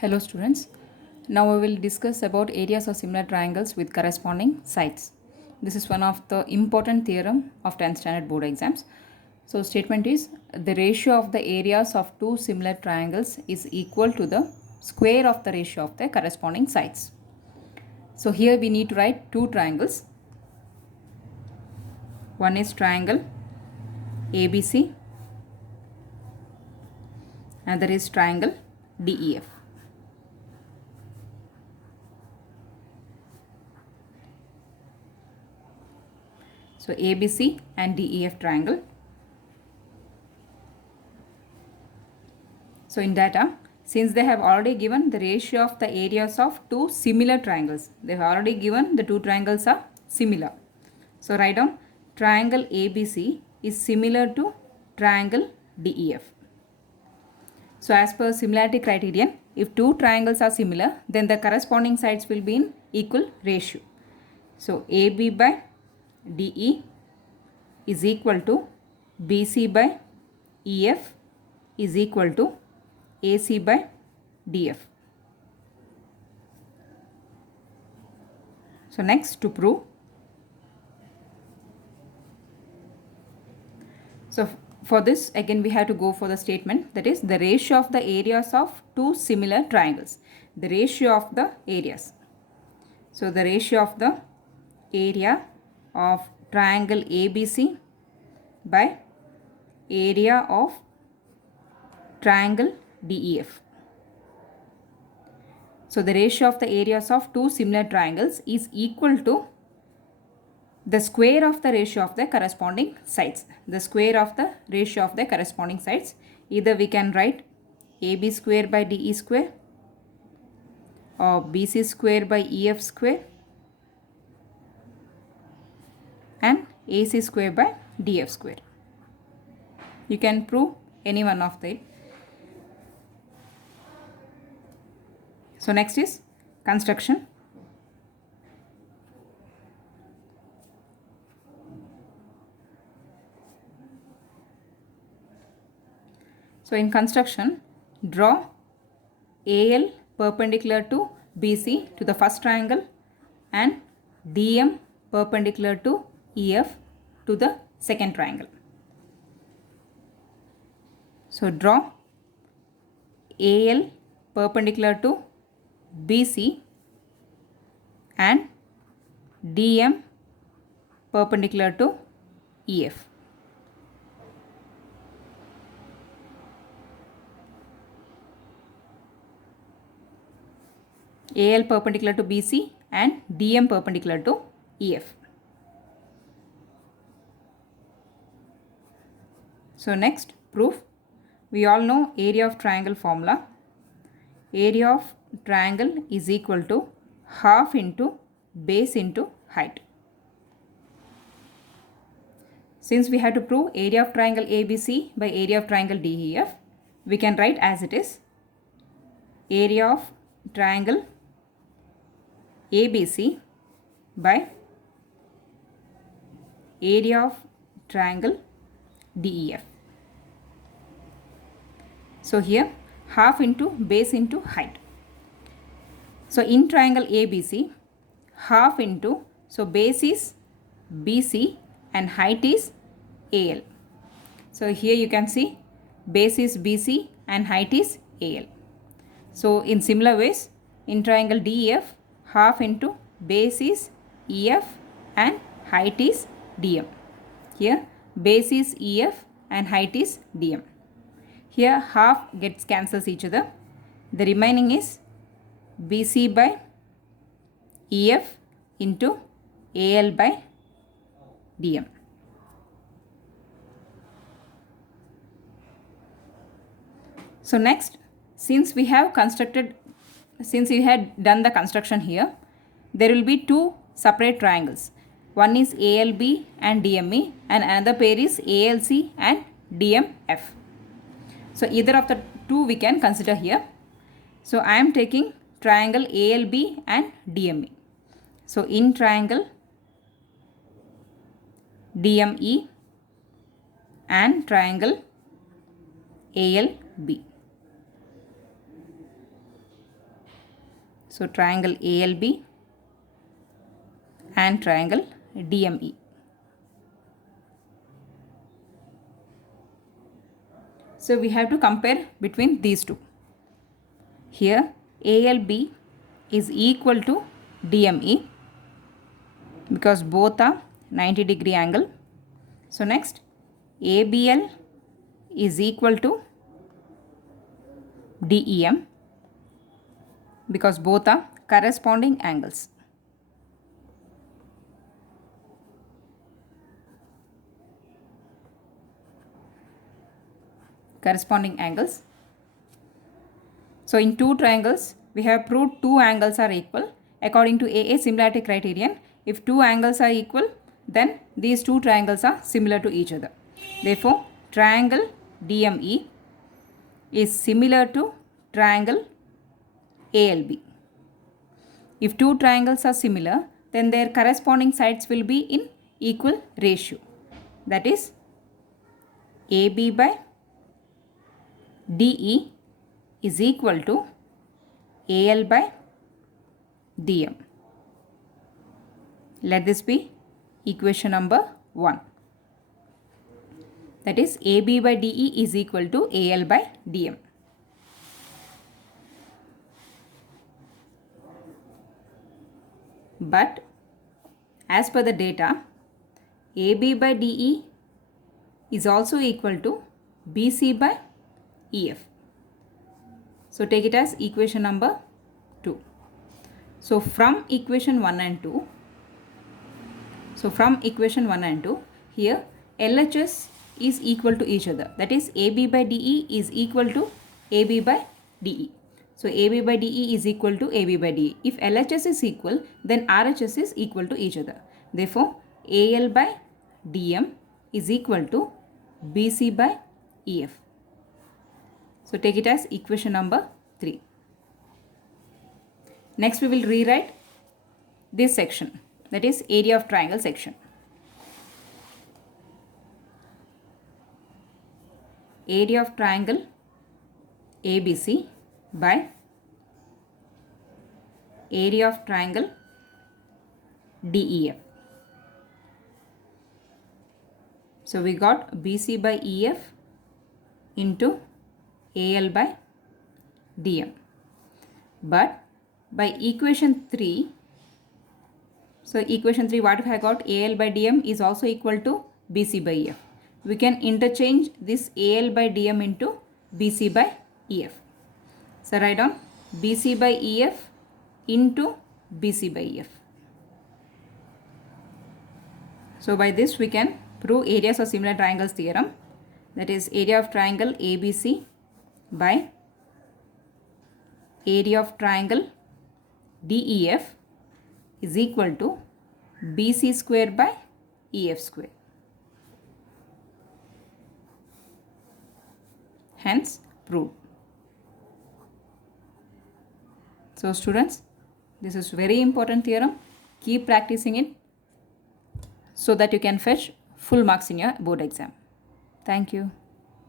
Hello students. Now we will discuss about areas of similar triangles with corresponding sides. This is one of the important theorem of 10th standard board exams. So statement is the ratio of the areas of two similar triangles is equal to the square of the ratio of the corresponding sides. So here we need to write two triangles. One is triangle ABC, another is triangle DEF. So ABC and DEF triangle. So in data, since they have already given the ratio of the areas of two similar triangles, they have already given the two triangles are similar. So write down triangle ABC is similar to triangle DEF. So as per similarity criterion, if two triangles are similar, then the corresponding sides will be in equal ratio. So AB by DE is equal to BC by EF is equal to AC by DF. So next, to prove. So for this, again we have to go for the statement, that is the ratio of the areas of two similar triangles. The ratio of the areas. So the ratio of the area of triangle ABC by area of triangle DEF. So the ratio of the areas of two similar triangles is equal to the square of the ratio of the corresponding sides. The square of the ratio of the corresponding sides. Either we can write AB square by DE square or BC square by EF square and AC square by DF square. You can prove any one of them. So next is construction. So in construction, draw AL perpendicular to BC to the first triangle and DM perpendicular to EF to the second triangle. So draw AL perpendicular to BC and DM perpendicular to EF. AL perpendicular to BC and DM perpendicular to EF. So next, proof. We all know area of triangle formula. Area of triangle is equal to half into base into height. Since we have to prove area of triangle ABC by area of triangle DEF, we can write as it is area of triangle ABC by area of triangle DEF. So here half into base into height. So in triangle ABC, half into, so base is BC and height is AL. So here you can see base is BC and height is AL. So in similar ways, in triangle DEF, half into base is EF and height is DM. Here base is EF and height is DM. Here half gets cancels each other. The remaining is BC by EF into AL by DM. So next, since we had done the construction here, there will be two separate triangles. One is ALB and DME and another pair is ALC and DMF. So either of the two we can consider here. So I am taking triangle ALB and DME. So in triangle DME and triangle ALB. So triangle ALB and triangle DME. So we have to compare between these two. Here ALB is equal to DME because both are 90-degree angle. So next ABL is equal to DEM because both are corresponding angles. Corresponding angles. So in two triangles, we have proved two angles are equal according to AA similarity criterion. If two angles are equal, then these two triangles are similar to each other. Therefore, triangle DME is similar to triangle ALB. If two triangles are similar, then their corresponding sides will be in equal ratio. That is, AB by DE is equal to AL by DM. Let this be equation number 1. That is, AB by DE is equal to AL by DM. But as per the data, AB by DE is also equal to BC by EF. So take it as equation number 2. So from equation 1 and 2, here LHS is equal to each other. That is, AB by DE is equal to AB by DE. So AB by DE is equal to AB by DE. If LHS is equal, then RHS is equal to each other. Therefore, AL by DM is equal to BC by EF. So take it as equation number 3. Next we will rewrite this section, that is area of triangle section. Area of triangle ABC by area of triangle DEF. So we got BC by EF into AL by DM. But by equation 3, so equation 3, what if I got AL by DM is also equal to BC by EF. We can interchange this AL by DM into BC by EF. So write down BC by EF into BC by EF. So by this we can prove areas of similar triangles theorem. That is, area of triangle ABC by area of triangle DEF is equal to BC square by EF square. Hence proved. So students, this is very important theorem. Keep practicing it so that you can fetch full marks in your board exam. Thank you.